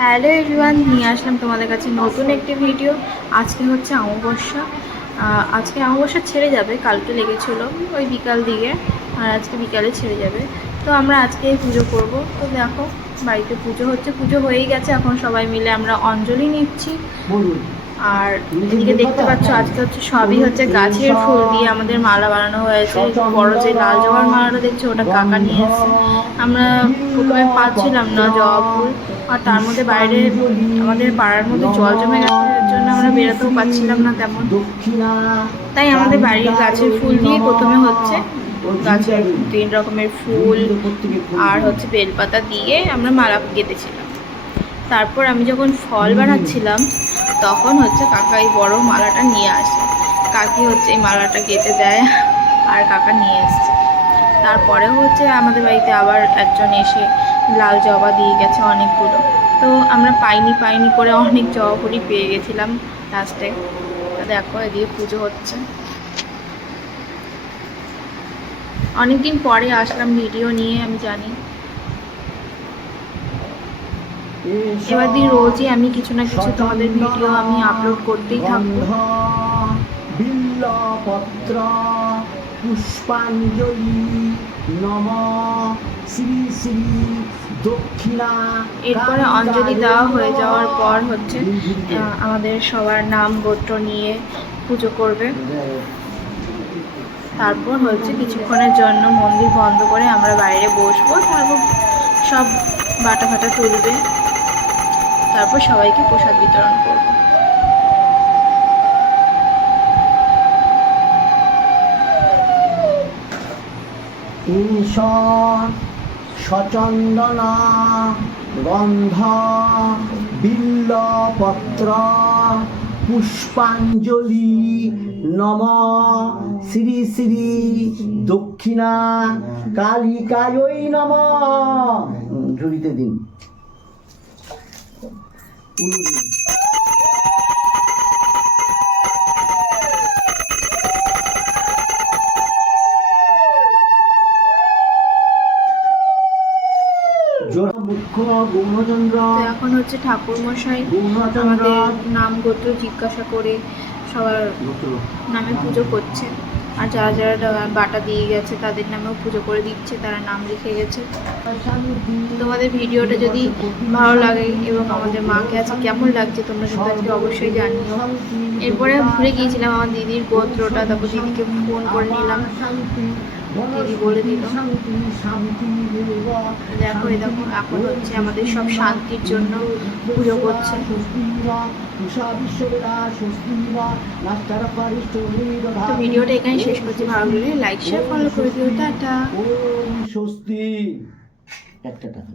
Hello everyone, নিয়ে আসলাম তোমাদের কাছে নতুন একটি ভিডিও। আজকে হচ্ছে অমাবস্যা। আজকে অমাবস্যা ছেড়ে যাবে, কালকে লেগেছিলো ওই বিকাল দিকে, আর আজকে বিকালে ছেড়ে যাবে। তো আমরা আজকেই পুজো করব। তো দেখো বাড়িতে পুজো হচ্ছে, পুজো হয়েই গেছে। এখন সবাই মিলে আমরা অঞ্জলি নিচ্ছি। আর এদিকে দেখতে পাচ্ছ আজকে হচ্ছে সবই হচ্ছে গাছের ফুল দিয়ে আমাদের মালা বানানো হয়েছে। বড় যে লাল জবার মালাটা দেখছো ওটা কাকা নিয়ে এসেছে। আমরা প্রথমে পাচ্ছিলাম না জবা ফুল, আর তার মধ্যে বাইরে আমাদের পাড়ার মধ্যে জল জমে গেছে, এর জন্য আমরা বেরোতেও পাচ্ছিলাম না তেমন। তাই আমাদের বাড়ির গাছের ফুল দিয়ে প্রথমে হচ্ছে গাছের 3 রকমের ফুল আর হচ্ছে বেলপাতা দিয়ে আমরা মালা গেঁথেছিলাম। তারপর আমি যখন ফল বানাচ্ছিলাম তখন হচ্ছে কাকা এই বড় মালাটা নিয়ে আসে। কাকি হচ্ছে এই মালাটা গেঁথে দেয় আর কাকা নিয়ে এসছে। তারপরেও হচ্ছে আমাদের বাড়িতে আবার একজন এসে লাল জবা দিয়ে গেছে অনেকগুলো। তো আমরা পাইনি করে অনেক জবা ফুলই পেয়ে গেছিলাম লাস্টে। দেখো এদিকে পুজো হচ্ছে। অনেকদিন পরে আসলাম ভিডিও নিয়ে, আমি জানি। এবার দিয়ে রোজই আমি কিছু না কিছু তোমাদের ভিডিও আমি আপলোড করতেই থাকবো। বিল্লপত্র পুষ্পাঞ্জলি নমঃ শ্রী শ্রী দক্ষিণা। এরপরে অঞ্জলি দেওয়া হয়ে যাওয়ার পর হচ্ছে আমাদের সবার নাম গোত্র নিয়ে পুজো করবে। তারপর হচ্ছে কিছুক্ষণের জন্য মন্দির বন্ধ করে আমরা বাইরে বসবো। তারপর সব বাটা ফাটা তুলবে, তারপর সবাইকে প্রসাদ বিতরণ করব। সচন্দন গন্ধ বিল্লপত্র পুষ্পাঞ্জলি নমঃ শ্রী শ্রী দক্ষিণা কালিকায় নমঃ। ঝুড়িতে দিন। এখন হচ্ছে ঠাকুর মশাই আমাদের নাম গোত্র জিজ্ঞাসা করে সবার নামে পুজো করছে। আর যারা যারা বাটা দিয়ে গেছে তাদের নামেও পুজো করে দিচ্ছে, তারা নাম লিখে গেছে। তোমাদের ভিডিওটা যদি ভালো লাগে এবং আমাদের মাকে আজকে কেমন লাগছে তোমরা কিন্তু আজকে অবশ্যই জানিও। এরপরে ভুলে গিয়েছিলাম আমার দিদির গোত্রটা, তারপর দিদিকে ফোন করে নিলাম, দিদি বলে দিল। দেখো দেখো এখন হচ্ছে আমাদের সব শান্তির জন্য পুজো করছে। তো ভিডিওটা এখানে শেষ করছি। ভালো লাগলে লাইক শেয়ার ফলো করে দিও। টাটা। স্বস্তি। একটা টাকা